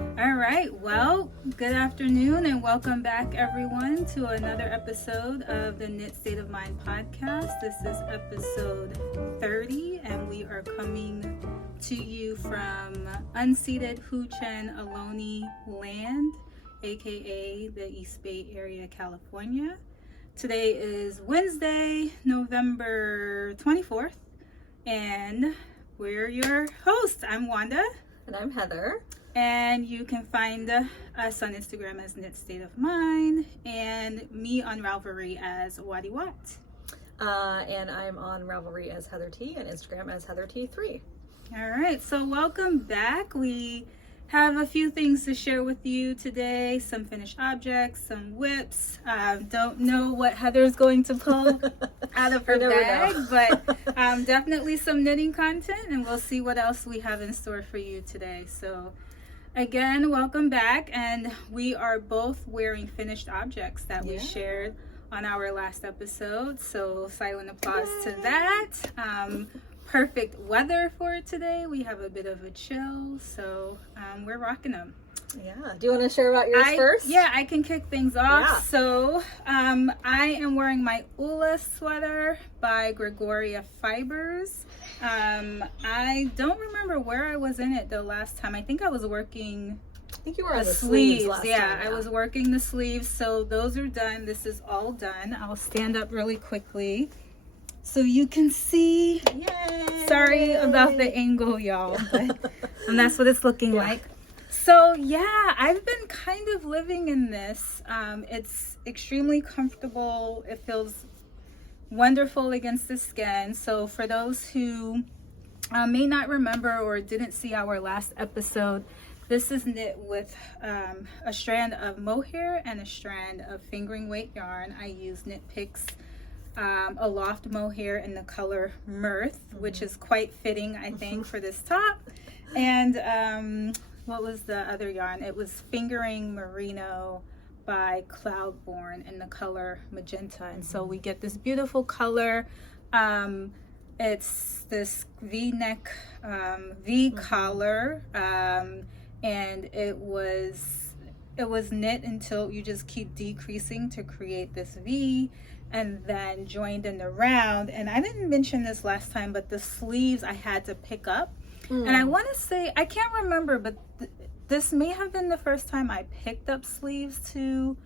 All right, well, good afternoon and welcome back everyone to another episode of the Knit State of Mind podcast. This is episode 30 and we are coming to you from unceded Huchen Ohlone land, aka the East Bay Area, California. Today is Wednesday, November 24th, and we're your hosts. I'm Wanda. And I'm Heather. And you can find us on Instagram as Knit State of Mind, and me on Ravelry as Waddy Watt. And I'm on Ravelry as Heather T and Instagram as Heather T3. All right, so welcome back. We have a few things to share with you today, some finished objects, some whips. Don't know what Heather's going to pull out of her bag, but definitely some knitting content, and we'll see what else we have in store for you today. So again, welcome back, and we are both wearing finished objects that we shared on our last episode, so silent applause to that. Perfect weather for today. We have a bit of a chill, so we're rocking them. Yeah. Do you want to share about yours first? Yeah, I can kick things off. Yeah. So I am wearing my Ulla sweater by Gregoria Fibers. I don't remember where I was in it the last time. I think I was working you were on the sleeves last time, yeah, I was working the sleeves. So those are done. This is all done. I'll stand up really quickly so you can see. Yay! Sorry about the angle, y'all, but and that's what it's looking like. So yeah, I've been kind of living in this. It's extremely comfortable. It feels wonderful against the skin. So for those who may not remember or didn't see our last episode, this is knit with a strand of mohair and a strand of fingering weight yarn. I use Kntipicks Aloft mohair in the color Mirth, which is quite fitting, I think, for this top. And what was the other yarn? It was fingering Merino by Cloudborn in the color Magenta. And so we get this beautiful color. It's this V-neck, V-collar, and it was knit until you just keep decreasing to create this V, and then joined in the round. And I didn't mention this last time, but the sleeves I had to pick up. And I want to say, I can't remember, but this may have been the first time I picked up sleeves to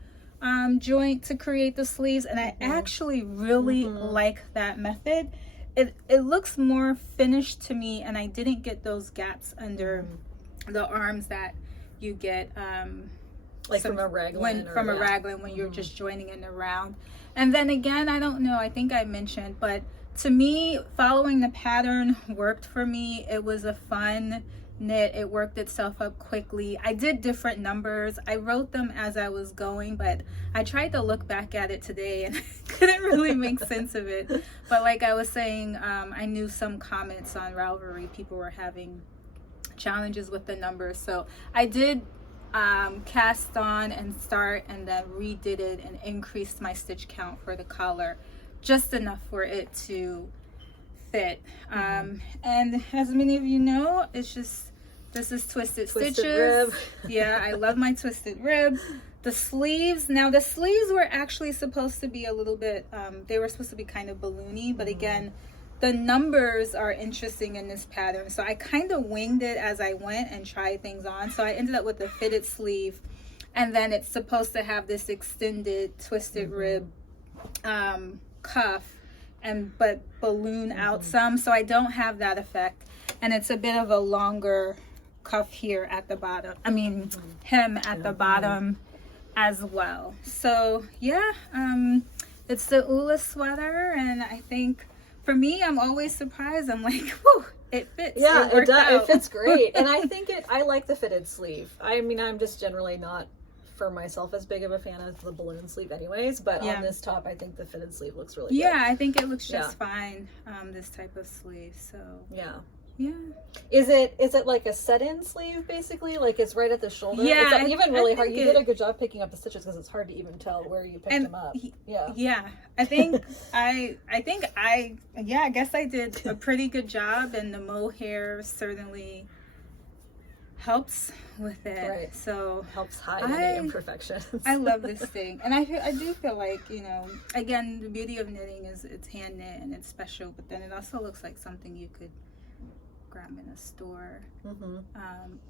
joint to create the sleeves, and I actually really like that method. It looks more finished to me, and I didn't get those gaps under the arms that you get like from a raglan when you're just joining in the round. And then again, I don't know, I think I mentioned, but to me, following the pattern worked for me. It was a fun knit. It worked itself up quickly. I did different numbers. I wrote them as I was going, but I tried to look back at it today and couldn't really make sense of it. But like I was saying, I knew some comments on Ravelry, people were having challenges with the numbers. So I did cast on and start and then redid it and increased my stitch count for the collar just enough for it to fit. And as many of you know, this is twisted stitches. Rib. Yeah, I love my twisted rib. The sleeves, now the sleeves were actually supposed to be a little bit, they were supposed to be kind of balloony, but again, the numbers are interesting in this pattern. So I kind of winged it as I went and tried things on. So I ended up with a fitted sleeve, and then it's supposed to have this extended twisted rib cuff, but balloon out some, so I don't have that effect. And it's a bit of a longer cuff here at the bottom, hem at the bottom as well. So yeah, it's the Ulla sweater, and I think for me, I'm always surprised. I'm like, whew, it fits. Yeah, it does. It fits great. And I think I like the fitted sleeve. I'm just generally not for myself as big of a fan of the balloon sleeve anyways, but on this top I think the fitted sleeve looks really good. Yeah, I think it looks just fine, this type of sleeve. So yeah. Is it like a set-in sleeve basically? Like it's right at the shoulder? Yeah. It's even really hard. You did a good job picking up the stitches because it's hard to even tell where you picked them up. Yeah. I think I guess I did a pretty good job, and the mohair certainly helps with it. Right. So helps hide any imperfections. I love this thing. And I do feel like, you know, again, the beauty of knitting is it's hand knit and it's special, but then it also looks like something you could grab in a store.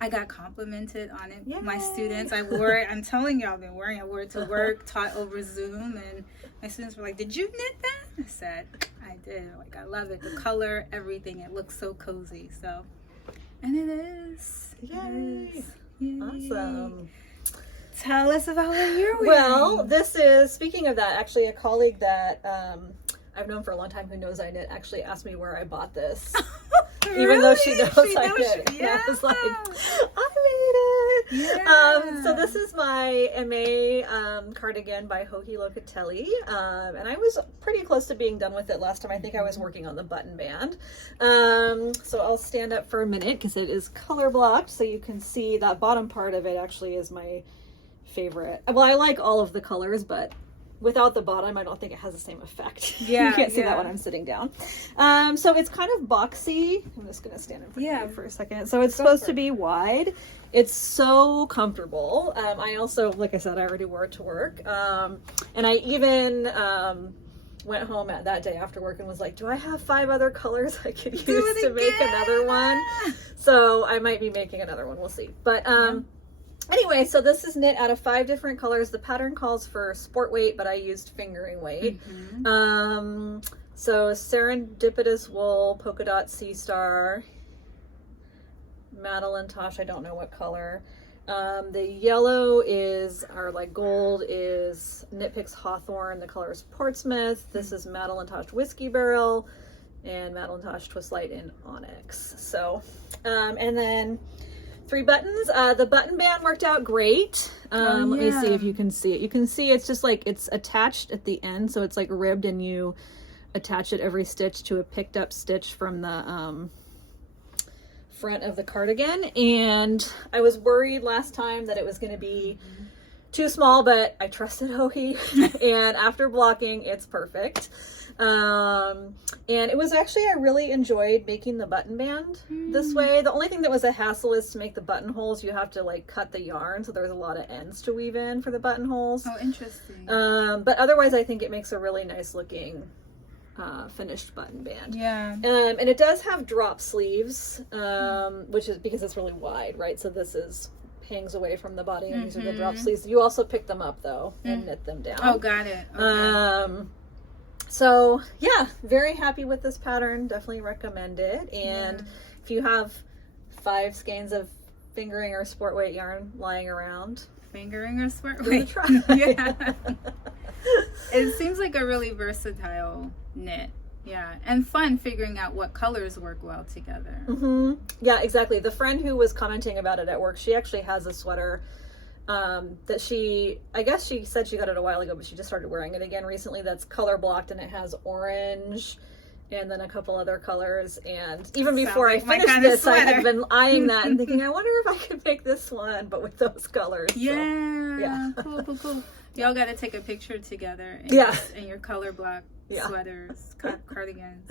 I got complimented on it. Yay. My students, I wore it. I'm telling you, I've been wearing it. I wore it to work, taught over Zoom, and my students were like, "Did you knit that?" I said, "I did. Like, I love it. The color, everything. It looks so cozy." So, and it is. Yay! It is. Yay. Awesome. Tell us about what you're wearing. Well, this is, speaking of that, actually a colleague that I've known for a long time who knows I knit actually asked me where I bought this. Really? Even though she knows I knit. Yeah. I was like, I made it. Yeah. So this is my Aimée cardigan by Locatelli. And I was pretty close to being done with it last time. I think I was working on the button band. So I'll stand up for a minute because it is color blocked. So you can see that bottom part of it actually is my favorite. Well, I like all of the colors, but without the bottom, I don't think it has the same effect. Yeah, you can't see that when I'm sitting down. So it's kind of boxy. I'm just going to stand in front of you for a second. So it's supposed to be wide. It's so comfortable. I also, like I said, I already wore it to work. And I even went home that day after work and was like, do I have 5 other colors I could use to make another one? So I might be making another one. We'll see. But anyway, so this is knit out of 5 different colors. The pattern calls for sport weight, but I used fingering weight. So Serenditpitous wool, polka dot sea star, Madeline, Tosh, I don't know what color. The yellow is, or like gold, is Kntipicks Hawthorne. The color is Portsmouth. This is Madeline Tosh Whiskey Barrel, and Madeline Tosh Twist Light in Onyx. So, and then 3 buttons. The button band worked out great. Let me see if you can see it. You can see it's just like it's attached at the end, so it's like ribbed, and you attach it every stitch to a picked up stitch from the front of the cardigan. And I was worried last time that it was going to be too small, but I trusted Hohi, and after blocking, it's perfect. And it was actually, I really enjoyed making the button band this way. The only thing that was a hassle is to make the buttonholes. You have to like cut the yarn, so there's a lot of ends to weave in for the buttonholes. Oh, interesting. But otherwise, I think it makes a really nice looking finished button band. Yeah. And it does have drop sleeves, which is because it's really wide, right? So this is hangs away from the body, and these are the drop sleeves. You also pick them up though and knit them down. Oh, got it. Okay. So yeah, very happy with this pattern. Definitely recommend it. And if you have 5 skeins of fingering or sport weight yarn lying around, fingering or sport weight, try. Yeah. It seems like a really versatile knit. Yeah, and fun figuring out what colors work well together. Yeah, exactly. The friend who was commenting about it at work, she actually has a sweater that I guess she said she got it a while ago, but she just started wearing it again recently. That's color blocked, and it has orange and then a couple other colors. And even before I finished this, I had been eyeing that and thinking, I wonder if I could make this one, but with those colors. Yeah. So, cool. Y'all got to take a picture together. In your color block sweaters, cardigans.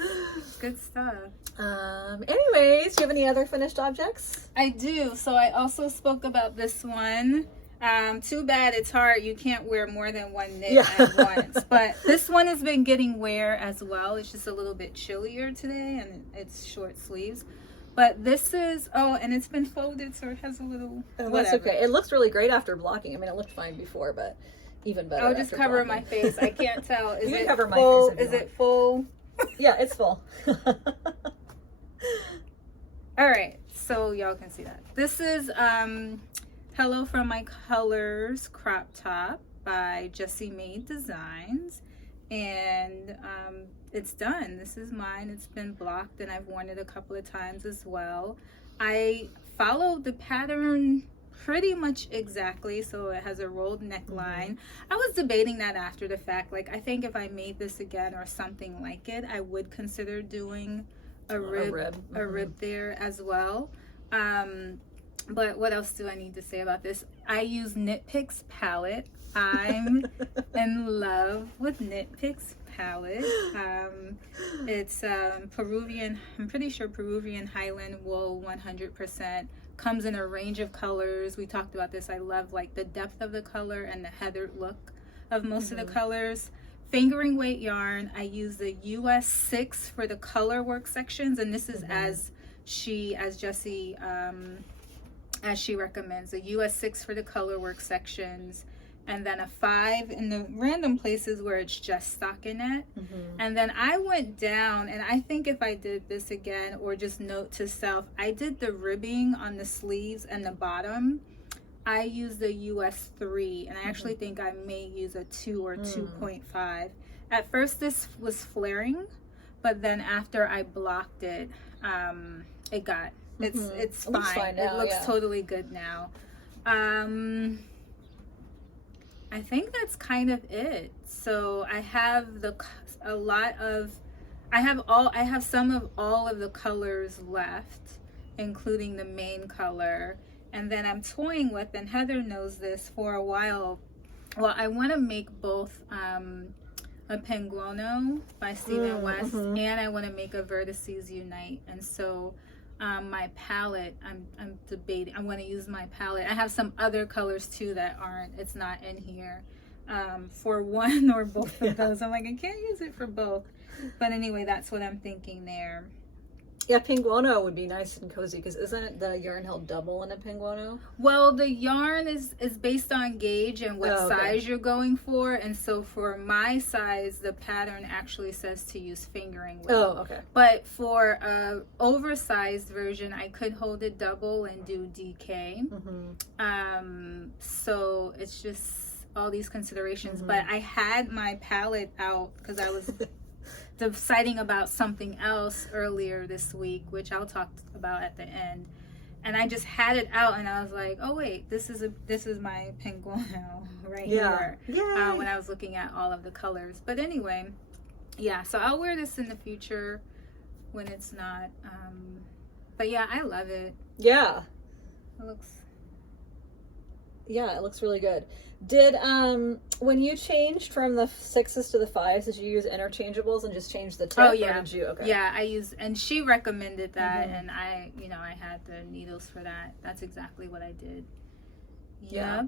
Good stuff. Anyways, do you have any other finished objects? I do. So I also spoke about this one. Too bad it's hard. You can't wear more than one knit at once. But this one has been getting wear as well. It's just a little bit chillier today, and it's short sleeves. But this is, and it's been folded, so it has a little, that's okay. It looks really great after blocking. I mean, it looked fine before, but even better. I'll just cover my face. I can't tell. Is you it cover my full? face. Is it full? Yeah, it's full. All right, so y'all can see that. This is Hello from My Colors crop top by Jessie Maed Designs, and it's done. This is mine. It's been blocked, and I've worn it a couple of times as well. I followed the pattern pretty much exactly, so it has a rolled neckline. I was debating that after the fact. Like, I think if I made this again or something like it, I would consider doing a rib there as well. But what else do I need to say about this? I use Kntipicks palette. I'm in love with Kntipicks palette. It's Peruvian, I'm pretty sure Peruvian Highland wool, 100% Comes in a range of colors. We talked about this. I love like the depth of the color and the heathered look of most of the colors. Fingering weight yarn. I use the US 6 for the color work sections, and this is as Jessie as she recommends, a US 6 for the color work sections, and then a 5 in the random places where it's just stockinette. And then I went down, and I think if I did this again, or just note to self, I did the ribbing on the sleeves and the bottom. I used the US 3, and I actually think I may use a 2 or 2.5. At first this was flaring, but then after I blocked it, it got, it's fine. It looks totally good now. I think that's kind of it. So I have I have some of all of the colors left, including the main color. And then I'm toying with, and Heather knows this, for a while. Well, I want to make both a Penguono by Stephen West, and I want to make a Vertices Unite. And so my palette, I'm debating. I want to use my palette. I have some other colors too that it's not in here for one or both of those. I'm like, I can't use it for both. But anyway, that's what I'm thinking there. Yeah, Penguono would be nice and cozy, because isn't the yarn held double in a Penguono? Well, the yarn is based on gauge and what size you're going for. And so for my size, the pattern actually says to use fingering weight. Oh, okay. But for a oversized version, I could hold it double and do DK. So it's just all these considerations. But I had my palette out because I was deciding about something else earlier this week, which I'll talk about at the end, and I just had it out, and I was like, oh wait, this is my Penguono right here. When I was looking at all of the colors. But anyway, yeah, so I'll wear this in the future when it's not but yeah, I love it. It looks really good. Did when you changed from the 6s to the 5s, did you use interchangeables and just change the tip? Oh yeah. Or did you? Okay. Yeah, I used, and she recommended that, and I had the needles for that. That's exactly what I did. Yeah.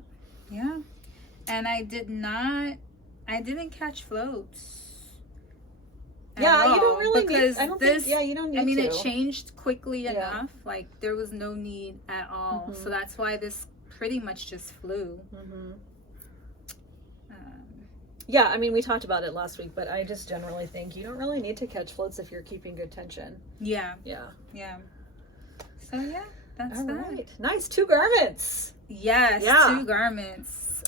And I didn't catch floats. Yeah, you don't really because need, you don't need I mean, to. it changed quickly enough. Like, there was no need at all. So that's why this pretty much just flew. Yeah, I mean, we talked about it last week, but I just generally think you don't really need to catch floats if you're keeping good tension. Yeah. So yeah, that's all that. Right. Nice, 2 garments. Yes, 2 garments.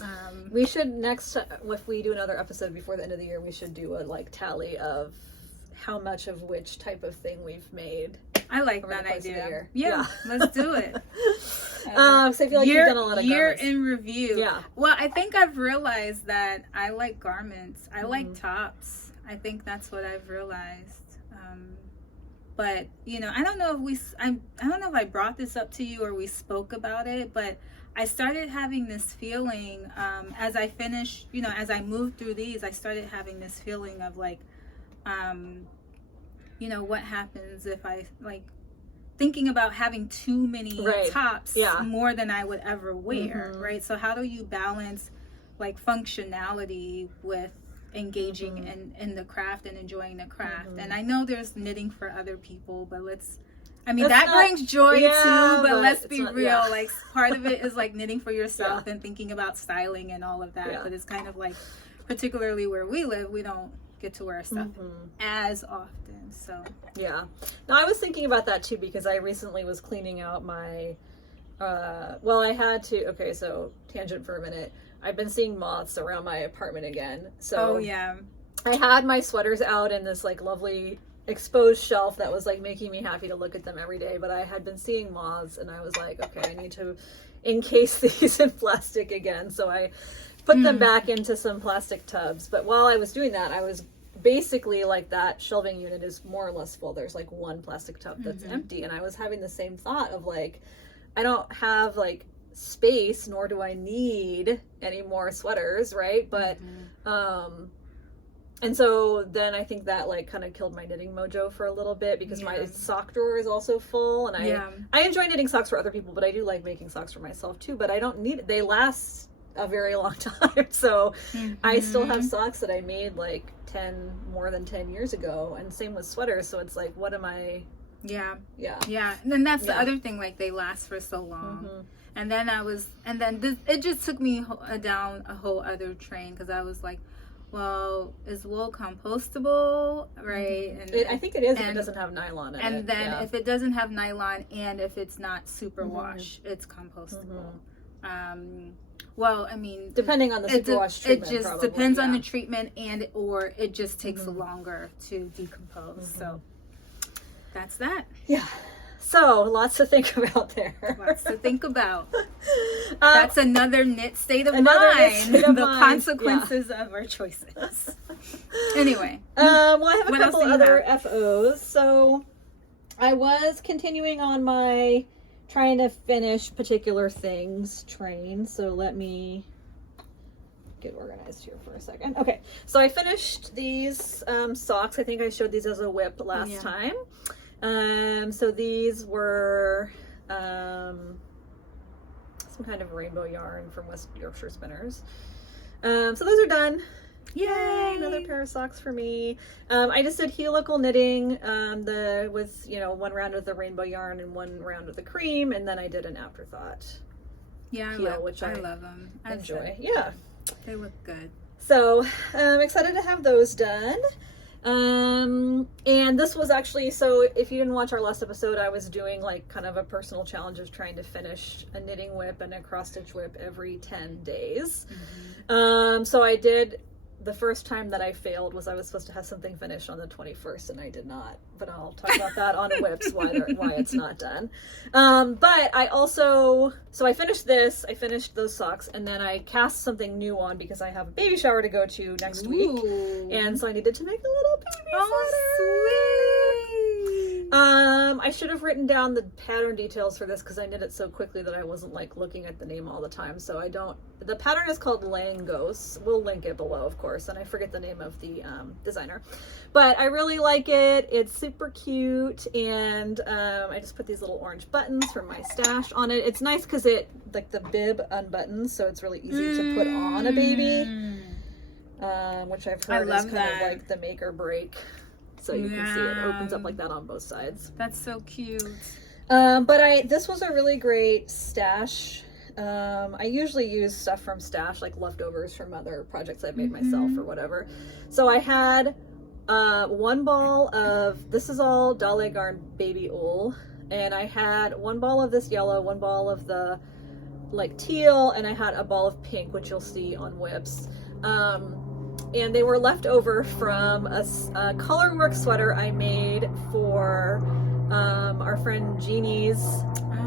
We should next, if we do another episode before the end of the year, we should do a tally of how much of which type of thing we've made. I like that idea. Yeah, let's do it. So I feel like you've done a lot of garments. Year in review. Yeah. Well, I think I've realized that I like garments. I like tops. I think that's what I've realized. But I don't know if I don't know if I brought this up to you or we spoke about it, but I started having this feeling as I finished, as I moved through these, I started having this feeling of like, what happens if I thinking about having too many tops more than I would ever wear, right? So how do you balance functionality with engaging in the craft and enjoying the craft? And I know there's knitting for other people, but that brings joy too, but let's be real. Part of it is knitting for yourself and thinking about styling and all of that, but it's kind of particularly where we live, we don't get to wear stuff as often. So no, I was thinking about that too, because I recently was cleaning out my I had to, so tangent for a minute, I've been seeing moths around my apartment again, so I had my sweaters out in this lovely exposed shelf that was making me happy to look at them every day, but I had been seeing moths, and I was like, okay, I need to encase these in plastic again, so I put them back into some plastic tubs. But while I was doing that, I was basically that shelving unit is more or less full. There's one plastic tub that's empty, and I was having the same thought of I don't have space, nor do I need any more sweaters, right? But And so then I think that like kind of killed my knitting mojo for a little bit because my sock drawer is also full, and I enjoy knitting socks for other people, but I do like making socks for myself too, but I don't need it. They last a very long time. So I still have socks that I made like more than 10 years ago, and same with sweaters. So it's like, what am I? Yeah. And then that's the other thing, like they last for so long. And then it just took me down a whole other train, because I was like, well, is wool compostable, right? And I think it is if it doesn't have nylon in it. And then if it doesn't have nylon, and if it's not super wash, it's compostable. Well, I mean, depending on the superwash treatment, it just depends on the treatment, or it just takes longer to decompose. So that's that. Yeah. So lots to think about there. Lots to think about. That's another knit state of mind. The consequences of our choices. Anyway. Well, I have a couple other FOs. So I was continuing on my trying to finish particular things train. So let me get organized here for a second. Okay. So I finished these socks. I think I showed these as a whip last time. So these were some kind of rainbow yarn from West Yorkshire Spinners. So those are done. Yay! Another pair of socks for me. I just did helical knitting with one round with the rainbow yarn and one round with the cream, and then I did an afterthought heel, which I love them. I enjoy. Yeah, they look good. So I'm excited to have those done. And this was actually, so if you didn't watch our last episode, I was doing like kind of a personal challenge of trying to finish a knitting whip and a cross stitch whip every 10 days. So I did. The first time that I failed was I was supposed to have something finished on the 21st, and I did not, but I'll talk about that on whips, why it's not done. But I also, so I finished those socks, and then I cast something new on because I have a baby shower to go to next week, and so I needed to make a little baby sweater. I should have written down the pattern details for this because I knit it so quickly that I wasn't like looking at the name all the time. So the pattern is called Langoz. We'll link it below, of course, and I forget the name of the designer. But I really like it. It's super cute, and I just put these little orange buttons from my stash on it. It's nice because it, like the bib unbuttons, so it's really easy to put on a baby, which I've heard is kind of like the make or break. So you can see it opens up like that on both sides. That's so cute. But this was a really great stash. I usually use stuff from stash, like leftovers from other projects I've made myself or whatever. So I had one ball of, this is all Garn Baby Ull, and I had one ball of this yellow, one ball of the like teal, and I had a ball of pink, which you'll see on whips. And they were left over from a colorwork sweater I made for our friend Jeannie's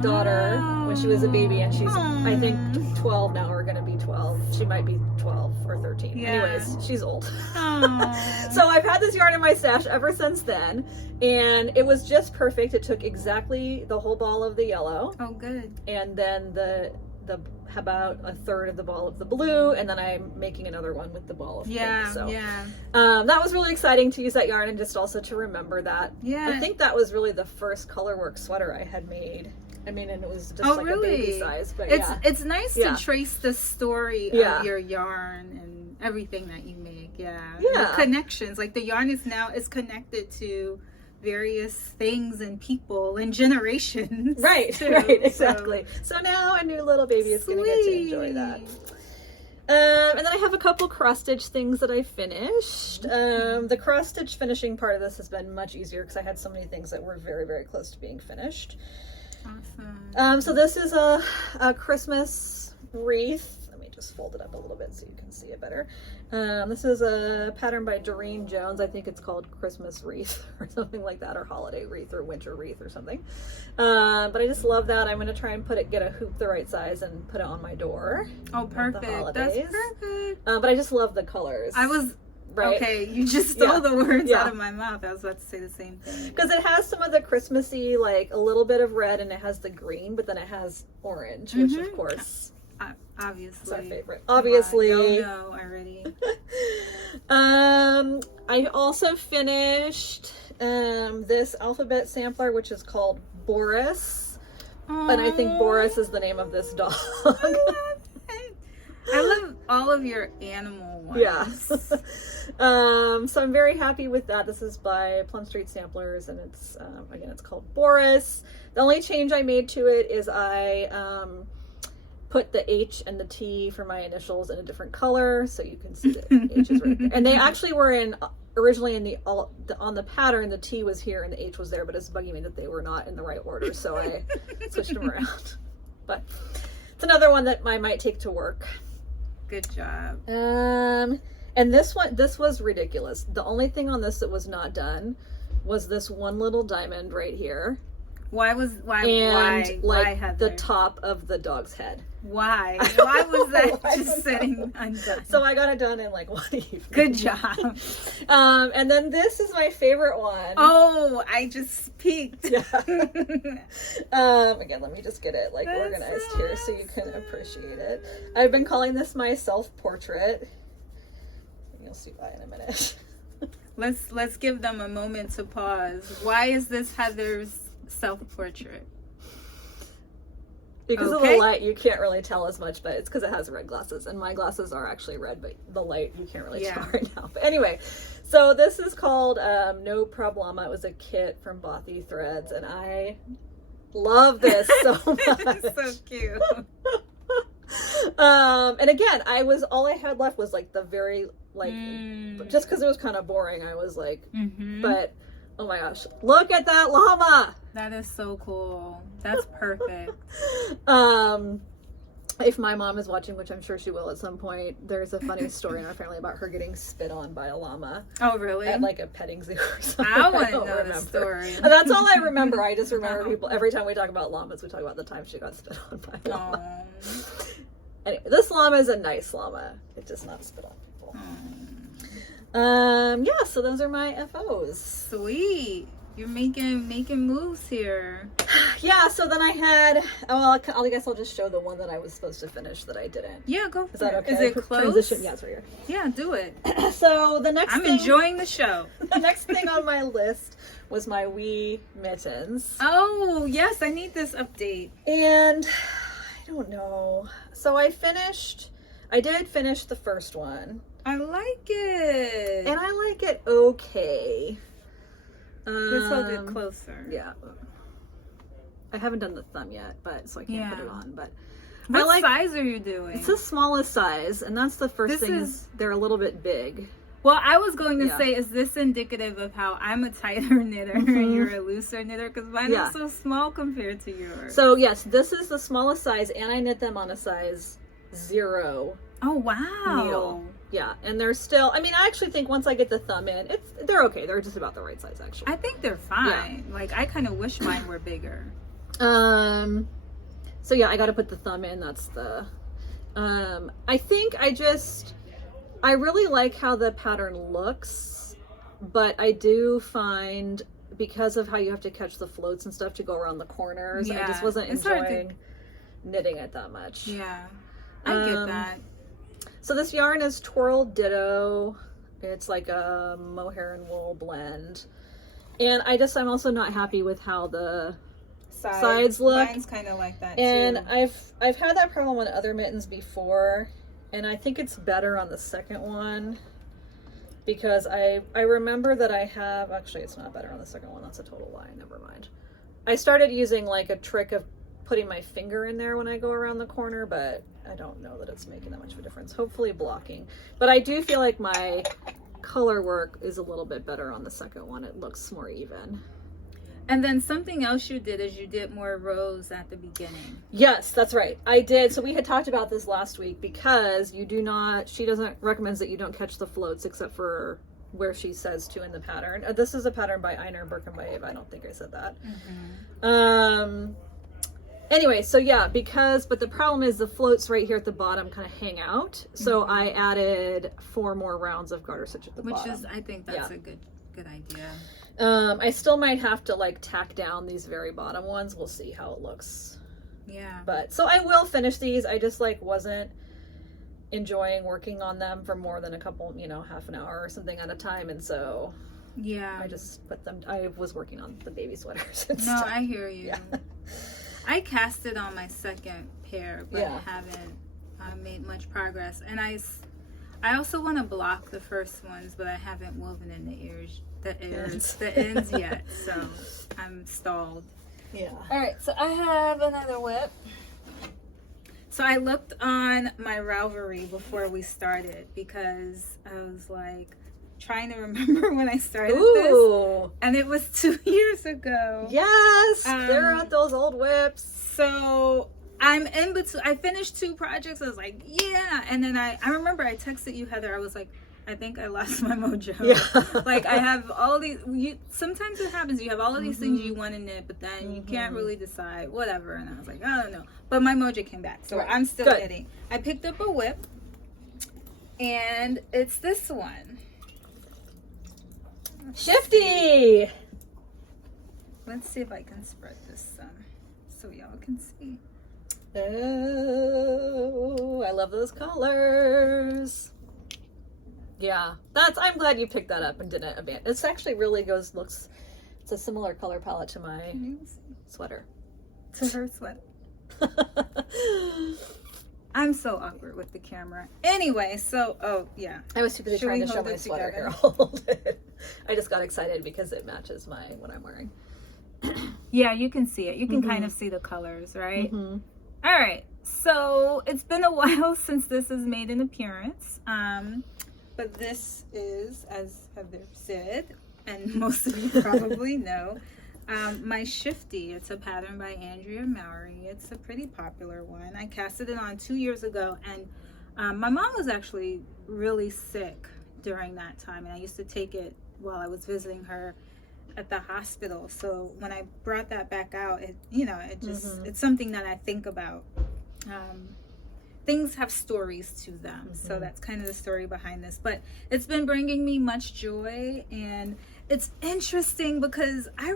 daughter when she was a baby, and she's I think 12 now, or gonna be 12. She might be 12 or 13. Anyways, she's old. So I've had this yarn in my stash ever since then, and it was just perfect. It took exactly the whole ball of the yellow. Oh, good. And then the about a third of the ball of the blue, and then I'm making another one with the ball of pink. So that was really exciting to use that yarn, and just also to remember that. I think that was really the first colorwork sweater I had made. I mean, and it was just like a baby size, but it's nice to trace the story of your yarn and everything that you make. The connections, like the yarn is connected to various things and people and generations. Right, exactly. So now a new little baby is going to get to enjoy that. And then I have a couple cross-stitch things that I finished. The cross-stitch finishing part of this has been much easier because I had so many things that were very, very close to being finished. Awesome. So this is a Christmas wreath. Let me just fold it up a little bit so you can see it better. This is a pattern by Doreen Jones. I think it's called Christmas wreath or something like that, or holiday wreath or winter wreath or something. But I just love that. I'm going to try and get a hoop the right size and put it on my door. Oh, perfect. That's perfect. But I just love the colors. Okay, you just stole the words out of my mouth. I was about to say the same thing. Because it has some of the Christmassy, like a little bit of red, and it has the green, but then it has orange, which of course Obviously. It's our favorite. Obviously. I know already. I also finished this alphabet sampler, which is called Boris. Aww. And I think Boris is the name of this dog. I love it. I love all of your animal ones. Yeah. So I'm very happy with that. This is by Plum Street Samplers, and it's again, it's called Boris. The only change I made to it is I put the H and the T for my initials in a different color, so you can see the H is right there. And they actually were originally on the pattern. The T was here and the H was there, but it's bugging me that they were not in the right order, so I switched them around. But it's another one that I might take to work. Good job. And this was ridiculous. The only thing on this that was not done was this one little diamond right here. Why Like the top of the dog's head. Why was that just sitting undone? So I got it done in like one evening. Good job. And then this is my favorite one. Oh, I just peeked. Yeah. Again, let me just get it like organized here so you can appreciate it. I've been calling this my self-portrait. You'll see why in a minute. Let's give them a moment to pause. Why is this Heather's self-portrait? Because of the light, you can't really tell as much, but it's because it has red glasses, and my glasses are actually red, but the light, you can't really tell right now. But anyway, so this is called No Problema. It was a kit from Bothy Threads, and I love this so much. It's so cute. And again, all I had left was like the very, like, just because it was kind of boring, I was like, but oh my gosh, look at that llama! That is so cool. That's perfect. If my mom is watching, which I'm sure she will at some point, there's a funny story in our family about her getting spit on by a llama. Oh, really? At like a petting zoo or something. I want to know the story. And that's all I remember. I just remember people, every time we talk about llamas, we talk about the time she got spit on by a llama. Anyway, this llama is a nice llama. It does not spit on people. Yeah, so those are my FOs. Sweet. You're making moves here. Yeah, so then I had, I guess I'll just show the one that I was supposed to finish that I didn't. Yeah, go for Is that okay? Is it close? Transition, yeah, it's right here. Yeah, do it. So the next I'm enjoying the show. The next thing on my list was my wee mittens. Oh, yes, I need this update. And I don't know. So I did finish the first one. I like it. And I like it okay. Let's hold it closer. Yeah. I haven't done the thumb yet, so I can't put it on. But what size are you doing? It's the smallest size, and that's the first thing is they're a little bit big. Well, I was going to say, is this indicative of how I'm a tighter knitter and you're a looser knitter? Because mine are so small compared to yours. So yes, this is the smallest size, and I knit them on a size 0. Oh, wow. Needle. Yeah, and they're still, I mean, I actually think once I get the thumb in, they're okay. They're just about the right size, actually. I think they're fine. Yeah. Like, I kind of wish mine were bigger. So yeah, I got to put the thumb in. That's the, I think I really like how the pattern looks, but I do find, because of how you have to catch the floats and stuff to go around the corners, I just wasn't enjoying knitting it that much. Yeah, I get that. So this yarn is Twirl Ditto. It's like a mohair and wool blend. And I'm also not happy with how the sides look. Mine's kind of like that and too. I've had that problem on other mittens before, and I think it's better on the second one, because I remember that I have, actually it's not better on the second one, that's a total lie, never mind. I started using like a trick of putting my finger in there when I go around the corner, but I don't know that it's making that much of a difference. Hopefully blocking. But I do feel like my color work is a little bit better on the second one. It looks more even. And then something else you did is you did more rows at the beginning. Yes, that's right. I did. So we had talked about this last week, because she recommends that you don't catch the floats except for where she says to in the pattern. This is a pattern by Einar Birkenbaeve. I don't think I said that. Anyway, so yeah, but the problem is the floats right here at the bottom kind of hang out. So I added 4 more rounds of garter stitch at the bottom. Which is, I think that's a good idea. I still might have to like tack down these very bottom ones. We'll see how it looks Yeah. But so I will finish these. I just like wasn't enjoying working on them for more than a couple, half an hour or something at a time, and so yeah, I just put them. I was working on the baby sweaters. No, I hear you. Yeah. I casted on my second pair, but Yeah. haven't made much progress. And I also want to block the first ones, but I haven't woven in the ends yet. So I'm stalled. Yeah. All right, so I have another whip. So I looked on my Ravelry before we started because I was like trying to remember when I started this. And it was 2 years ago. Yes, there are those old whips. So I'm in between. I finished 2 projects. I was like, yeah. And then I remember I texted you, Heather. I was like, I think I lost my mojo. Yeah. Like I have all these, sometimes it happens. You have all of these things you want to knit, but then you can't really decide, whatever. And I was like, I don't know. But my mojo came back. So I'm still knitting. I picked up a whip and it's this one. Shifty. Let's see if I can spread this so y'all can see. Oh, I love those colors. Yeah, I'm glad you picked that up and didn't abandon. It's actually really it's a similar color palette to my sweater. To her sweater. I'm so awkward with the camera. Anyway, so, yeah. I was too busy trying to show my sweater here. I just got excited because it matches what I'm wearing. Yeah, you can see it. You can kind of see the colors, right? All right. So it's been a while since this has made an appearance. But this is, as Heather said, and most of you probably know, my Shifty. It's a pattern by Andrea Mowry. It's a pretty popular one. I casted it on 2 years ago, and my mom was actually really sick during that time, and I used to take it while I was visiting her at the hospital. So when I brought that back out, it's something that I think about. Things have stories to them, so that's kind of the story behind this. But it's been bringing me much joy, and it's interesting because I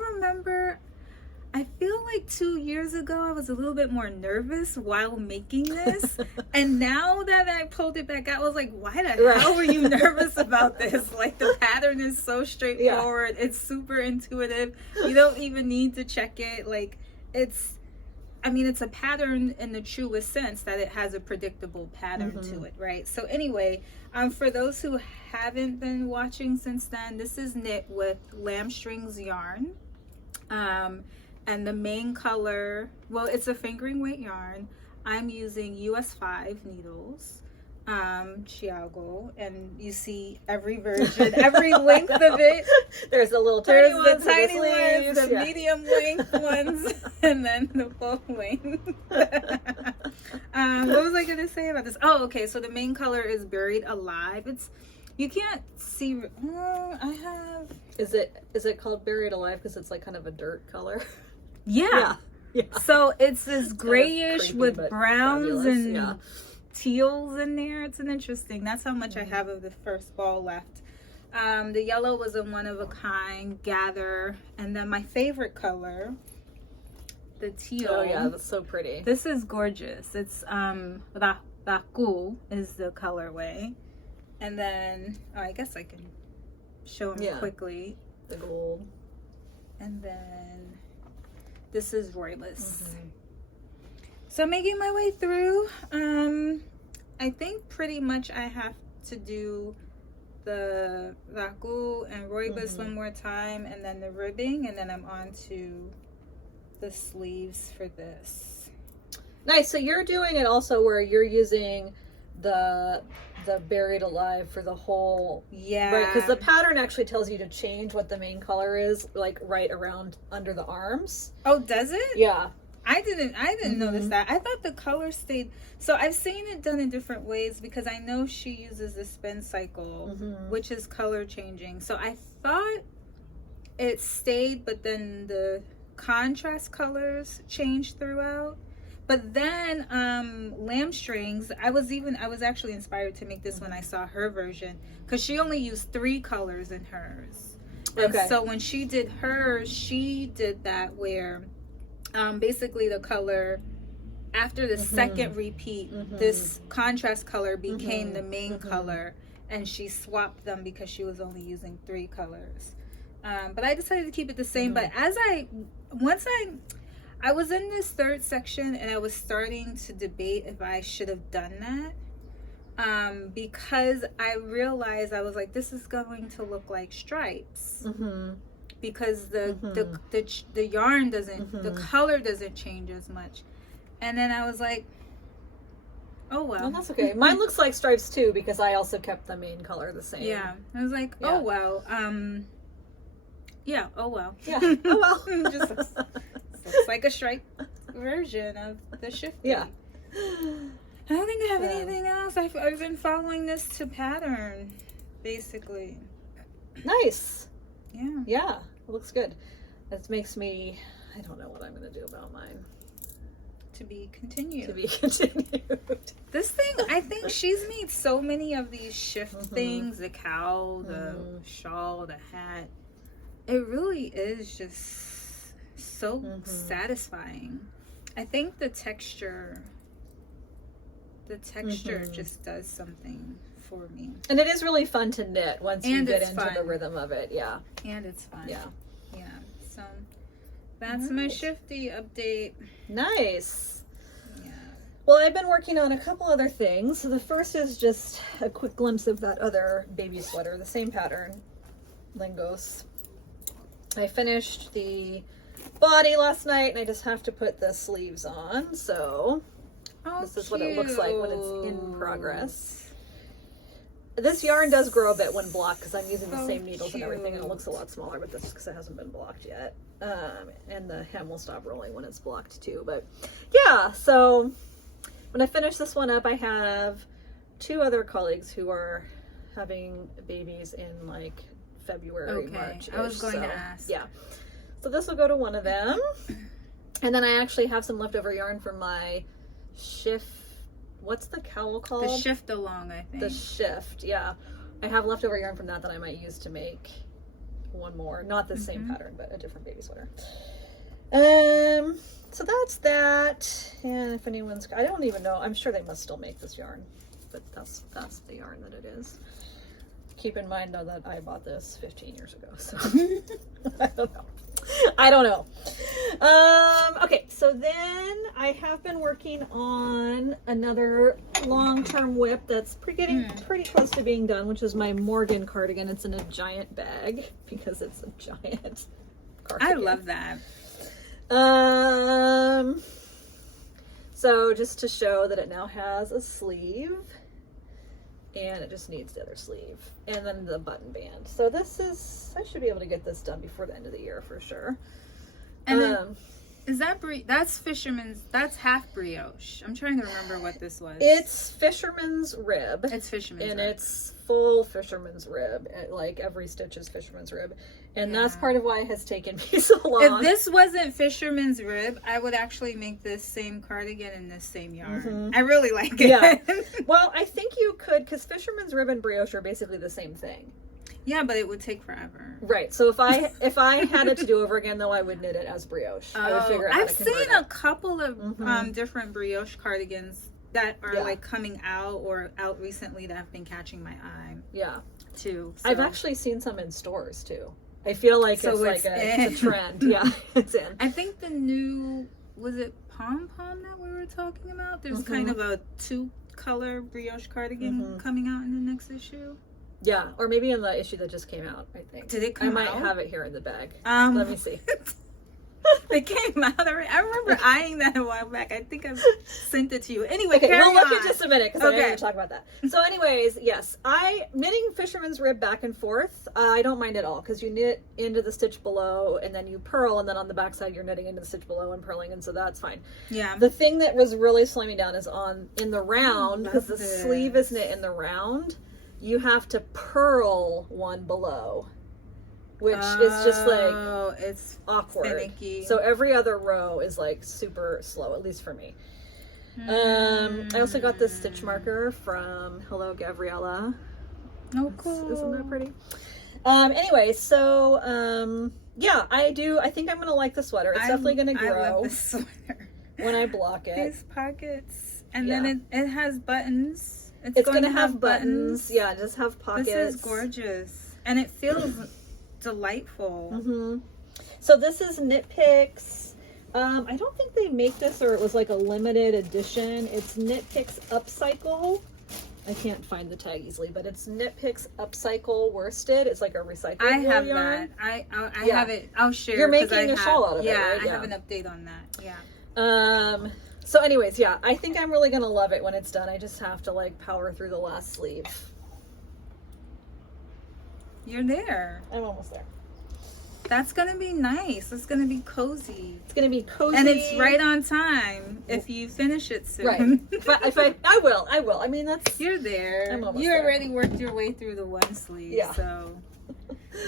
feel like 2 years ago I was a little bit more nervous while making this, and now that I pulled it back out, I was like, why the hell were you nervous about this? Like, the pattern is so straightforward. It's super intuitive. You don't even need to check it. Like, it's a pattern in the truest sense that it has a predictable pattern to it, right? So anyway, for those who haven't been watching since then, this is knit with lamb strings yarn. And the main color, well, it's a fingering weight yarn. I'm using US 5 needles, Chiago, and you see every version, every length of it. There's the little tiny ones, the tiny ones, the medium length ones, and then the full length. What was I gonna say about this? Oh, okay. So the main color is Buried Alive. You can't see. I have. Is it called Buried Alive because it's like kind of a dirt color? Yeah. So it's this grayish creepy, with but browns fabulous. and teals in there. It's an interesting. That's how much I have of the first ball left. The yellow was a one of a kind gather, and then my favorite color, the teal. Oh yeah, that's so pretty. This is gorgeous. It's Raku is the colorway, and then I guess I can show them quickly. The gold, and then this is Royless. So making my way through. I think pretty much I have to do the Raku and Royless one more time, and then the ribbing, and then I'm on to the sleeves for this. Nice. So you're doing it also where you're using the Buried Alive for the whole, right? Because the pattern actually tells you to change what the main color is, like right around under the arms. Oh, does it? Yeah. I didn't notice that. I thought the color stayed. So I've seen it done in different ways because I know she uses the spin cycle, which is color changing. So I thought it stayed, but then the contrast colors changed throughout. But then lamb strings, I was actually inspired to make this when I saw her version, because she only used 3 colors in hers. And so when she did hers, she did that where basically the color after the second repeat, this contrast color became the main color, and she swapped them because she was only using 3 colors. But I decided to keep it the same. But once I was in this third section, and I was starting to debate if I should have done that, because I realized, I was like, this is going to look like stripes, because the yarn doesn't, the color doesn't change as much. And then I was like, oh well. That's okay. Mine looks like stripes too, because I also kept the main color the same. Yeah. I was like, oh well. Yeah, oh well. Yeah, oh well. Just looks like a stripe version of the shifty. Yeah. I don't think I have anything else. I've been following this to pattern, basically. Nice. Yeah. Yeah, it looks good. It makes me, I don't know what I'm going to do about mine. To be continued. To be continued. This thing, I think she's made so many of these shift things, the cowl, the shawl, the hat. It really is just so satisfying. I think the texture just does something for me. And it is really fun to knit once you get into the rhythm of it. Yeah. And it's fun. Yeah. Yeah. So that's my shifty update. Nice. Yeah. Well, I've been working on a couple other things. So the first is just a quick glimpse of that other baby sweater, the same pattern, Langoz. I finished the body last night, and I just have to put the sleeves on. So this is what it looks like when it's in progress. This yarn does grow a bit when blocked, because I'm using the same needles and everything, and it looks a lot smaller with this because it hasn't been blocked yet. And the hem will stop rolling when it's blocked too. But yeah, so when I finish this one up, I have 2 other colleagues who are having babies in like February, March. I was going to ask. Yeah. So this will go to one of them. And then I actually have some leftover yarn from my shift. What's the cowl called? The shift along, I think. The shift, yeah. I have leftover yarn from that I might use to make one more. Not the same pattern, but a different baby sweater. So that's that. And if anyone's, I don't even know. I'm sure they must still make this yarn, but that's the yarn that it is. Keep in mind though that I bought this 15 years ago, so I don't know. Okay, so then I have been working on another long-term whip that's getting pretty close to being done, which is my Morgan cardigan. It's in a giant bag because it's a giant cardigan. I love that. So just to show that it now has a sleeve, and it just needs the other sleeve, and then the button band. So this is, I should be able to get this done before the end of the year for sure. And then, is that that's fisherman's, that's half brioche. I'm trying to remember what this was. It's fisherman's rib. It's fisherman's and rib. It's full fisherman's rib. Like every stitch is fisherman's rib. And that's part of why it has taken me so long. If this wasn't fisherman's rib, I would actually make this same cardigan in this same yarn. I really like it. Yeah. Well, I think you could, because fisherman's rib and brioche are basically the same thing. Yeah, but it would take forever. Right. So if I had it to do over again, though, I would knit it as brioche. I would figure out how to convert I've seen a couple of different brioche cardigans that are like coming out or out recently that have been catching my eye. Yeah. Too. So. I've actually seen some in stores too. I feel like it's like a trend. Yeah, it's in. I think the new, was it Pom Pom that we were talking about? There's kind of a 2-color brioche cardigan coming out in the next issue. Yeah, or maybe in the issue that just came out, I think. Did it come out? I might have it here in the bag. Let me see. They came out already. I remember eyeing that a while back. I think I sent it to you. Anyway, okay, we'll look on. in just a minute because I didn't talk about that. So anyways, yes, knitting fisherman's rib back and forth, I don't mind at all, because you knit into the stitch below and then you purl, and then on the back side you're knitting into the stitch below and purling, and so that's fine. Yeah. The thing that was really slowing me down is in the round, because the sleeve is knit in the round, you have to purl one below, which is just like, it's awkward. Finicky. So every other row is like super slow, at least for me. I also got this stitch marker from Hello Gabriella. Oh, cool. Isn't that pretty? Anyway, so yeah, I think I'm gonna like the sweater. It's definitely gonna grow. I love this sweater. when I block it. These pockets. And then it has buttons. It's going to have buttons. Yeah, it does have pockets. This is gorgeous. And it feels delightful. Mm-hmm. So this is Kntipicks. I don't think they make this, or it was like a limited edition. It's Kntipicks Upcycle. I can't find the tag easily, but it's Kntipicks Upcycle Worsted. It's like a recycled I have yarn. that. I have it. I'll share. You're making a shawl out of it, yeah, right? I have an update on that. Yeah. So anyways, yeah, I think I'm really gonna love it when it's done. I just have to like power through the last sleeve. You're there. I'm almost there. That's gonna be nice. It's gonna be cozy. It's gonna be cozy, and it's right on time if you finish it soon. Right. I will. I mean, that's you're there. I'm almost you there. already worked your way through the one sleeve. Yeah.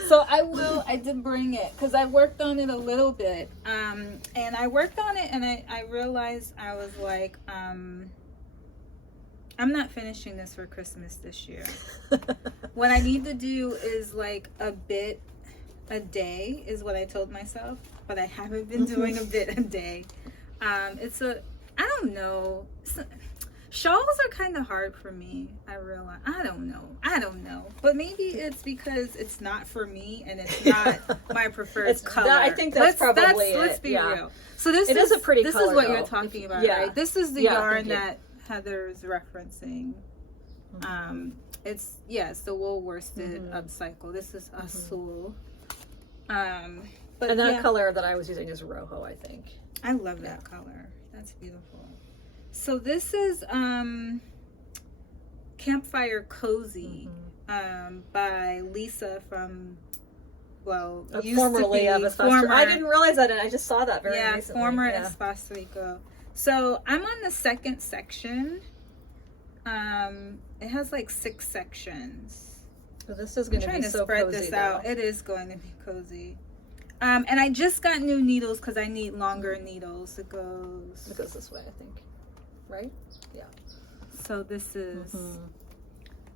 So I did bring it because I worked on it a little bit. And I worked on it and I realized I was like, I'm not finishing this for Christmas this year. What I need to do is like a bit a day is what I told myself, but I haven't been doing a bit a day. I don't know. Shawls are kind of hard for me. I realize. I don't know. But maybe it's because it's not for me and it's not my preferred color. I think that's probably it. Let's be real. So this is a pretty this color, is what though. you're talking about, right? This is the yarn that Heather's referencing. It's the wool worsted upcycle. This is Azul. But and that color that I was using is Rojo, I think. I love that color. That's beautiful. So this is Campfire Cozy by Lisa from formerly of Espacio. I didn't realize that, and I just saw that very recently. Former Espacio Rico. So I'm on the second section. It has like 6 sections. So this is going to be so spread cozy, this though. out. It is going to be cozy. And I just got new needles because I need longer needles. It goes this way, I think. Right? Yeah. So this is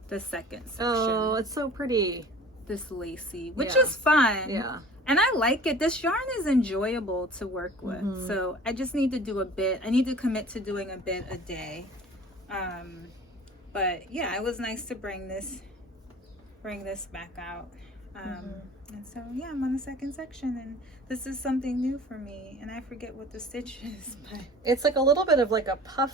the second section. Oh, it's so pretty. This lacy, which is fun. Yeah. And I like it. This yarn is enjoyable to work with. So I just need to do a bit. I need to commit to doing a bit a day. But yeah, it was nice to bring this back out. And so yeah, I'm on the second section, and this is something new for me, and I forget what the stitch is, but it's like a little bit of like a puff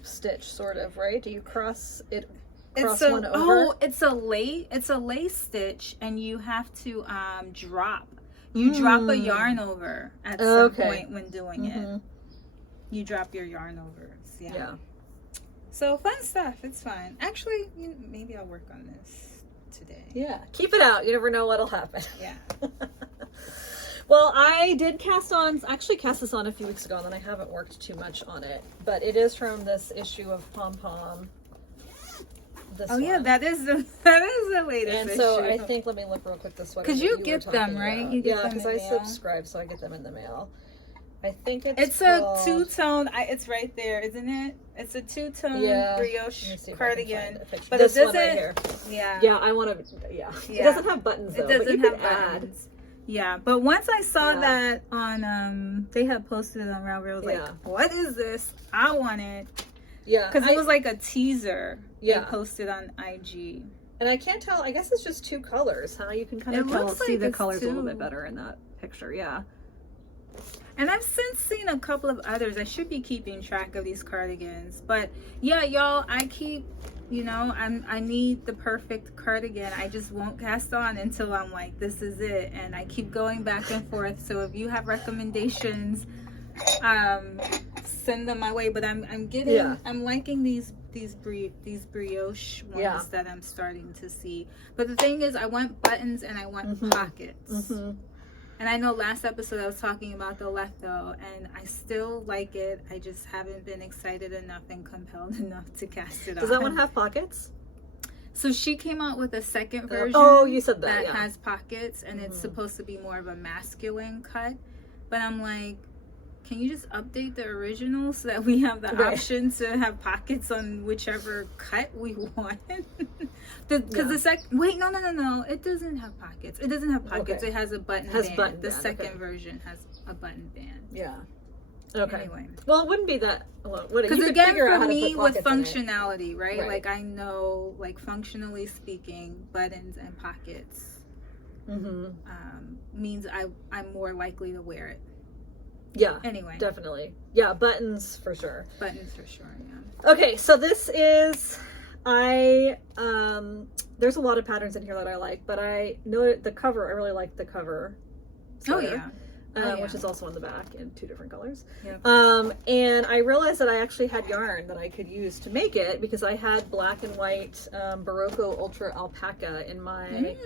stitch, sort of, right? Do you cross one over? Oh, it's a lace stitch, and you have to drop a yarn over at some point when doing it. You drop your yarn over. Yeah. So fun stuff. It's fun. Actually, maybe I'll work on this today. Yeah, keep it out. You never know what'll happen. Yeah. Well, I did cast this on a few weeks ago, and then I haven't worked too much on it. But it is from this issue of Pom Pom. Yeah, that is the latest and issue. so I think, let me look real quick this one. Because you get them, right? About. You get them because I subscribe, so I get them in the mail. I think it's called... a two-tone. It's right there, isn't it? It's a two-tone brioche cardigan, but this it doesn't. One right here. Yeah, I want to. Yeah, it doesn't have buttons though. It doesn't but you have add. buttons. Yeah, but once I saw that on, they had posted it on Ravelry. I was like, "What is this? I want it." Yeah, because it was like a teaser. Yeah, they posted on IG. And I can't tell. I guess it's just 2 colors, huh? You can kind of see the colors a little bit better in that picture. Yeah. And I've since seen a couple of others. I should be keeping track of these cardigans. But yeah, y'all, I keep, I need the perfect cardigan. I just won't cast on until I'm like, this is it. And I keep going back and forth. So if you have recommendations, send them my way. But I'm liking these brioche ones that I'm starting to see. But the thing is, I want buttons and I want pockets. And I know last episode I was talking about the Letho, and I still like it. I just haven't been excited enough and compelled enough to cast it on. Does that one have pockets? So she came out with a second version. Oh, you said that. That has pockets, and it's supposed to be more of a masculine cut. But I'm like, can you just update the original so that we have the option to have pockets on whichever cut we want? Because wait, no, it doesn't have pockets. It doesn't have pockets. It has a button band. The second version has a button band. Yeah. Okay. Anyway. Well, it wouldn't be that. Well, because again, for me, with with functionality, right? Like I know, like functionally speaking, buttons and pockets means I'm more likely to wear it. Yeah. Anyway. Definitely. Yeah, buttons for sure. Buttons for sure. Yeah. Okay, so this is there's a lot of patterns in here that I like, but I know the cover. I really like the cover. Sweater. Which is also on the back in 2 different colors. Yep. And I realized that I actually had yarn that I could use to make it because I had black and white Barocco Ultra Alpaca in my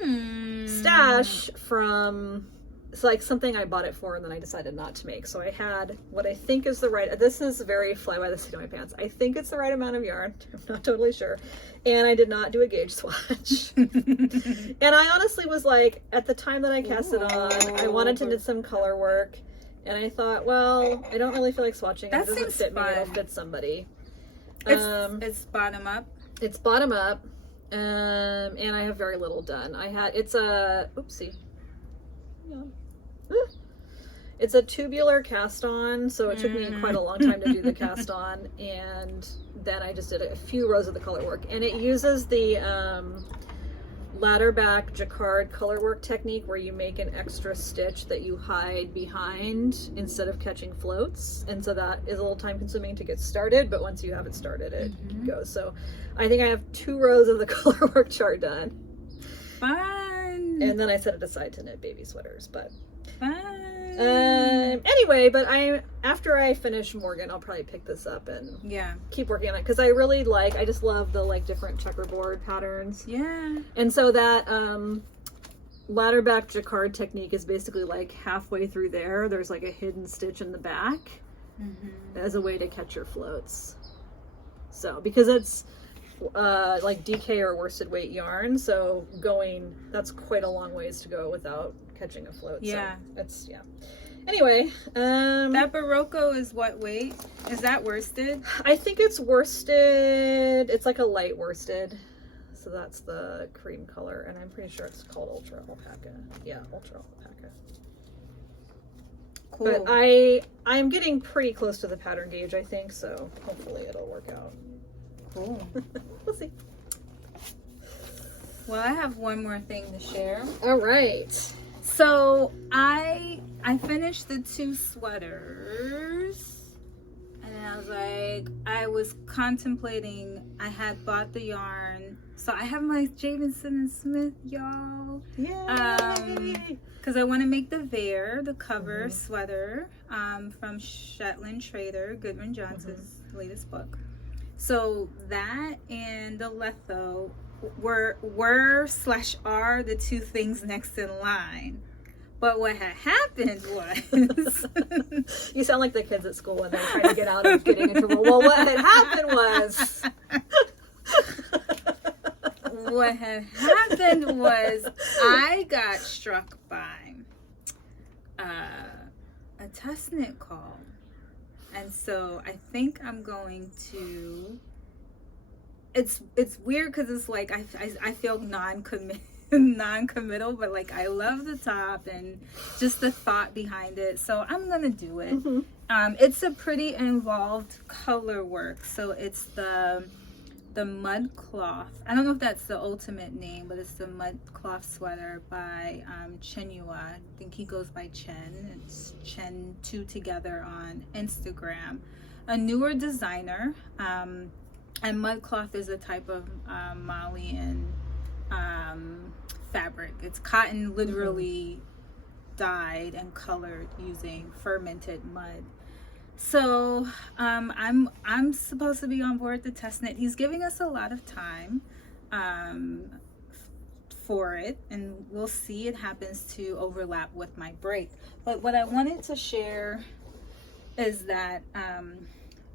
stash from, it's like something I bought it for and then I decided not to make. So I had what I think is the right, this is very fly by the seat of my pants. I think it's the right amount of yarn. I'm not totally sure. And I did not do a gauge swatch. And I honestly was like, at the time that I cast it on, I wanted to knit some color work. And I thought, well, I don't really feel like swatching. It doesn't fit me, it'll fit somebody. It's bottom up. It's bottom up. And I have very little done. It's a, oopsie. Yeah. It's a tubular cast on, so it took me quite a long time to do the cast on, and then I just did a few rows of the color work. And it uses the ladder back jacquard color work technique where you make an extra stitch that you hide behind instead of catching floats, and so that is a little time consuming to get started, but once you have it started it goes. So I think I have 2 rows of the color work chart done. Fun. And then I set it aside to knit baby sweaters, but fun. Anyway, but after I finish Morgan, I'll probably pick this up and keep working on it because I just love the like different checkerboard patterns. Yeah. And so that ladder back jacquard technique is basically like halfway through there. There's like a hidden stitch in the back as a way to catch your floats. So because it's like DK or worsted weight yarn, so that's quite a long ways to go without catching a float. Yeah. So anyway, that Barocco is what weight? Is that worsted? I think it's worsted. It's like a light worsted. So that's the cream color, and I'm pretty sure it's called Ultra Alpaca. Yeah, Ultra Alpaca. Cool. But I'm getting pretty close to the pattern gauge, I think, so hopefully it'll work out. Cool. We'll see. Well, I have one more thing to share. All right. So I finished the 2 sweaters, and I was contemplating. I had bought the yarn, so I have my Jameson and Smith, y'all. Yeah. Because I want to make the Veer, the cover sweater, from Shetland Trader, Goodwin Johnson's latest book. So that and the Letho were /are the 2 things next in line. But what had happened was you sound like the kids at school when they're trying to get out of getting in trouble. Well, what had happened was I got struck by a test knit call. And so I think I'm going to, it's weird because it's like I feel non-committal, but like I love the top and just the thought behind it, so I'm gonna do it. It's a pretty involved color work, so it's the mud cloth. I don't know if that's the ultimate name, but it's the mud cloth sweater by Chenua. I think he goes by Chen. It's Chen 2 together on Instagram. A newer designer, and mud cloth is a type of Malian fabric. It's cotton literally dyed and colored using fermented mud. So I'm supposed to be on board the test knit. He's giving us a lot of time for it, and we'll see. It happens to overlap with my break. But what I wanted to share is that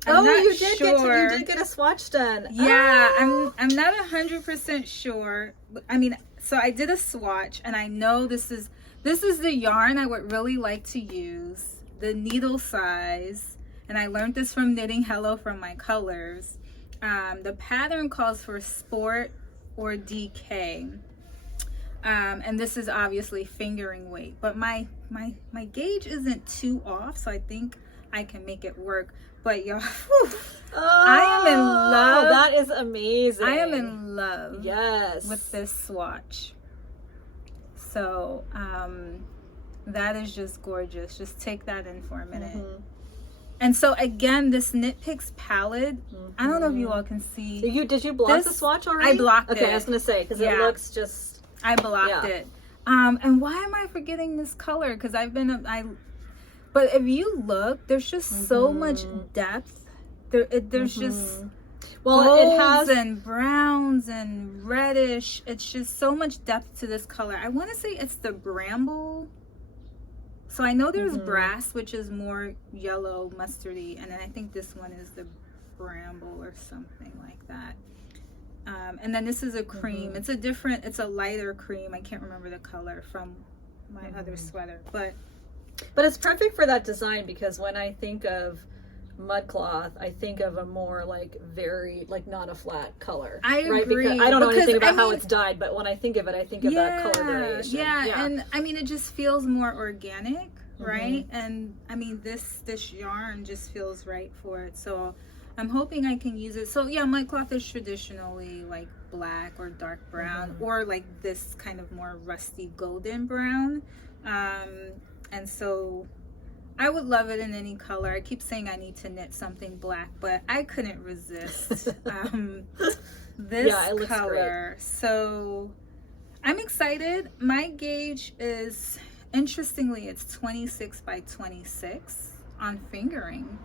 you did get a swatch done. Yeah, I'm not 100% sure. I mean, so I did a swatch, and I know this is the yarn I would really like to use, the needle size, and I learned this from Knitting Hello from my colors. The pattern calls for sport or DK, and this is obviously fingering weight, but my gauge isn't too off, so I think I can make it work. But y'all, I am in love. That is amazing. I am in love. Yes. With this swatch. So, that is just gorgeous. Just take that in for a minute. Mm-hmm. And so again, this Kntipicks palette, I don't know if you all can see. Did you block the swatch already? I blocked it. Okay, I was going to say, because it looks just... I blocked it. And why am I forgetting this color? Because but if you look, there's just so much depth. There's just golds it has and browns and reddish. It's just so much depth to this color. I want to say it's the bramble. So I know there's brass, which is more yellow mustardy, and then I think this one is the bramble or something like that. And then this is a cream. It's a lighter cream. I can't remember the color from my other sweater, but it's perfect for that design, because when I think of mudcloth, I think of a more very not a flat color. I agree. Because I don't know anything about how it's dyed, but when I think of it, I think of that color variation. Yeah, and I mean, it just feels more organic, right? And I mean, this yarn just feels right for it. So I'm hoping I can use it. So yeah, mudcloth is traditionally like black or dark brown, or like this kind of more rusty golden brown. And so I would love it in any color. I keep saying I need to knit something black, but I couldn't resist this color. Great. So I'm excited. My gauge is, interestingly, it's 26 by 26 on fingering,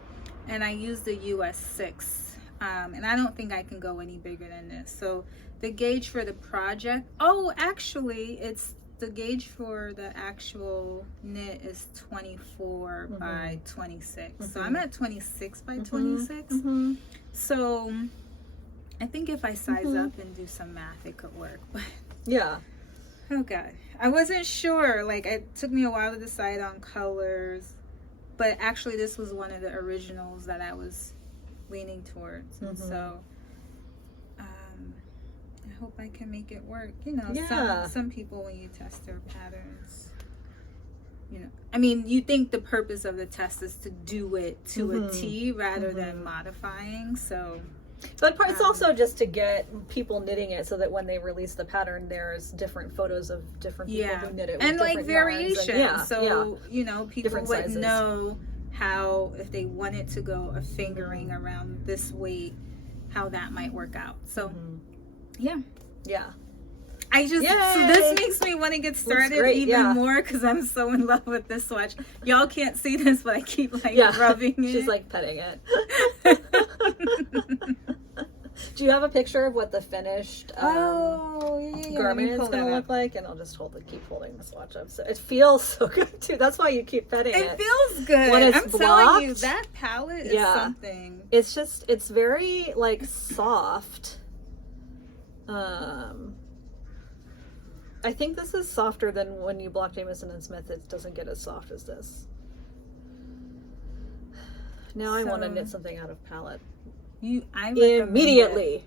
and I use the US 6, and I don't think I can go any bigger than this. So the gauge for the project, actually it's the gauge for the actual knit is 24 by 26. So I'm at 26 by 26. So I think if I size up and do some math, it could work. But yeah. Oh God. I wasn't sure. Like, it took me a while to decide on colors. But actually, this was one of the originals that I was leaning towards. And so I hope I can make it work. You know, some people, when you test their patterns, you know, I mean, you think the purpose of the test is to do it to a T rather than modifying. So, but it's also just to get people knitting it so that when they release the pattern, there's different photos of different people who knit it with and like variation. And, you know, people different would sizes. know how, if they wanted to go a fingering around this weight, how that might work out. So yeah. I just, so this makes me want to get started even more, because I'm so in love with this swatch. Y'all can't see this, but I keep rubbing it. She's like petting it. Do you have a picture of what the finished garment is going to look like? And I'll just keep holding the swatch up. So it feels so good too. That's why you keep petting it. It feels good. When it's I'm blocked, telling you, that palette is something. It's just, it's very like soft. I think this is softer than when you block Jameson and Smith. It doesn't get as soft as this. Now I want to knit something out of palette. I immediately.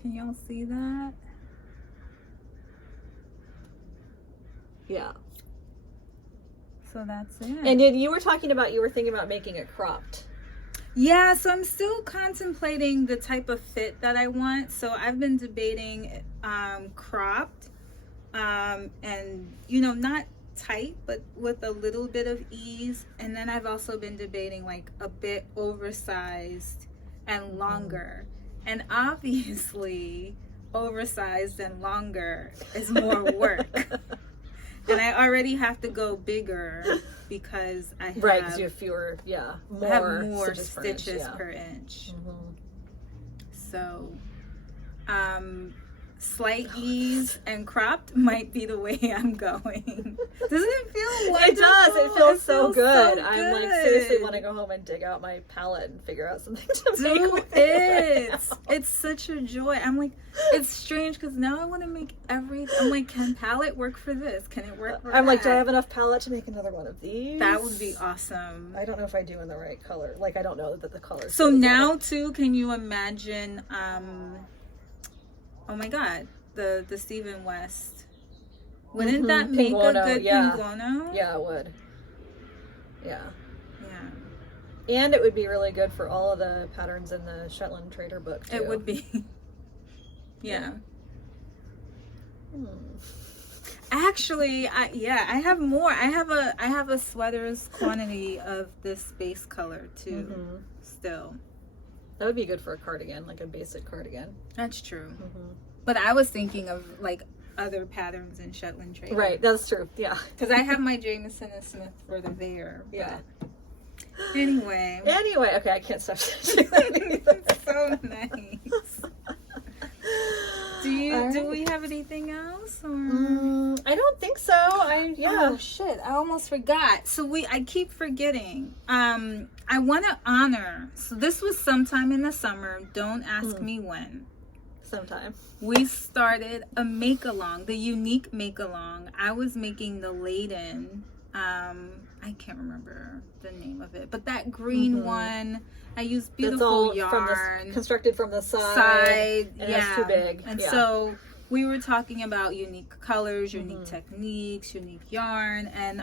Can y'all see that? Yeah. So that's it. And you were thinking about making it cropped. Yeah, so I'm still contemplating the type of fit that I want. So I've been debating cropped, and you know, not tight, but with a little bit of ease. And then I've also been debating like a bit oversized and longer. And obviously, oversized and longer is more work. And I already have to go bigger because I have, because you have fewer, more stitches per inch. So, slight ease and cropped might be the way I'm going. Doesn't it feel wonderful? It does. It feels so good. So I'm like, seriously want to go home and dig out my palette and figure out something to make with it. It's such a joy. I'm like, it's strange because now I want to make everything. I'm like, can palette work for this? Can it work for that? I'm like, do I have enough palette to make another one of these? That would be awesome. I don't know if I do in the right color. Like, I don't know that the color. So now too, can you imagine, oh my God, the Stephen West. Wouldn't that make a good Penguono? Yeah, it would. Yeah. And it would be really good for all of the patterns in the Shetland Trader book, too. It would be. Yeah. Actually, I have more. I have a sweater's quantity of this base color too. Still, that would be good for a cardigan, like a basic cardigan. That's true. But I was thinking of like other patterns in Shetland Trader. Right, that's true. Yeah, because I have my Jameson and Smith for the Veer. Yeah. Anyway, okay, I can't stop. So nice. Do we have anything else? Or? I don't think so. Oh shit! I almost forgot. So I keep forgetting. I want to honor. So this was sometime in the summer. Don't ask me when. Sometime. We started a make along, the unique make along. I was making the laden. I can't remember the name of it, but that green one. I used beautiful yarn, constructed from the side. And yeah, it's too big. And so we were talking about unique colors, unique techniques, unique yarn, and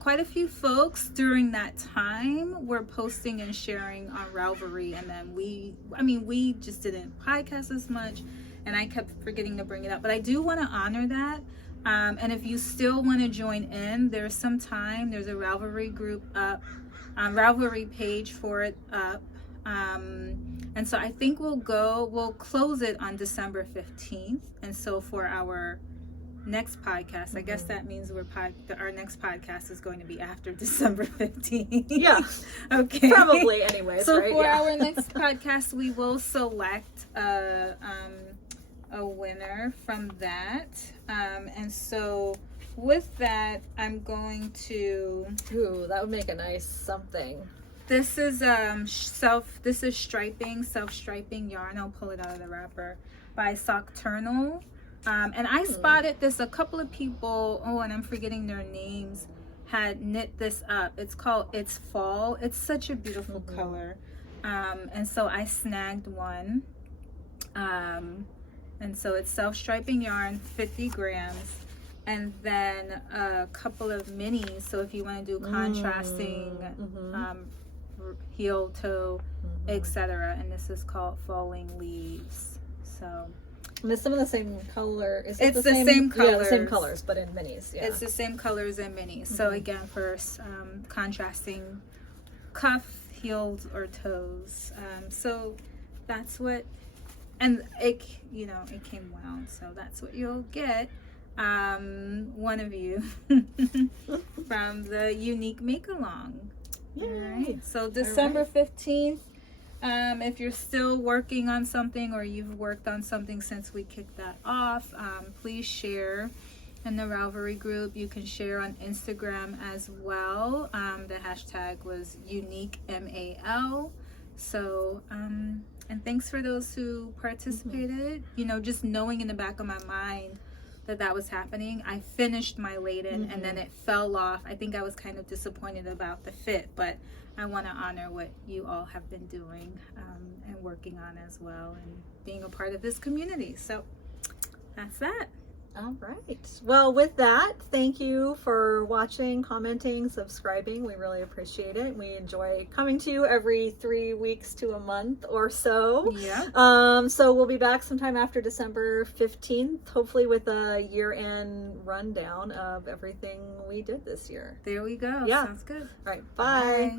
quite a few folks during that time were posting and sharing on Ravelry, and then we just didn't podcast as much, and I kept forgetting to bring it up, but I do want to honor that. And if you still want to join in, there's some time. There's a Ravelry group up, Ravelry page for it up. And so I think we'll close it on December 15th. And so for our next podcast, I guess that means our next podcast is going to be after December 15th. Yeah. Okay. Probably anyways. So right? for our next podcast, we will select a winner from that. And so with that, I'm going to... Ooh, that would make a nice something. This is self-striping yarn. I'll pull it out of the wrapper by Nocturnal. And I spotted this, a couple of people, and I'm forgetting their names, had knit this up. It's called It's Fall. It's such a beautiful color. And so I snagged one. And so it's self-striping yarn, 50 grams. And then a couple of minis. So if you want to do contrasting heel, toe, etc. And this is called Falling Leaves. So... And it's some of the same color. It's the same colors. Yeah, the same colors, but in minis. Yeah. It's the same colors in minis. So again, for contrasting cuff, heels, or toes. So that's what, and it came wound. So that's what you'll get. One of you from the unique make along. All right. So December 15th. If you're still working on something or you've worked on something since we kicked that off, please share in the Ravelry group. You can share on Instagram as well. The hashtag was unique MAL. So, and thanks for those who participated. Just knowing in the back of my mind that was happening. I finished my laden and then it fell off. I think I was kind of disappointed about the fit, but I want to honor what you all have been doing and working on as well, and being a part of this community. So that's that. All right. Well, with that, thank you for watching, commenting, subscribing. We really appreciate it. We enjoy coming to you every 3 weeks to a month or so. Yeah. So we'll be back sometime after December 15th, hopefully with a year-end rundown of everything we did this year. There we go. Yeah. Sounds good. All right. Bye.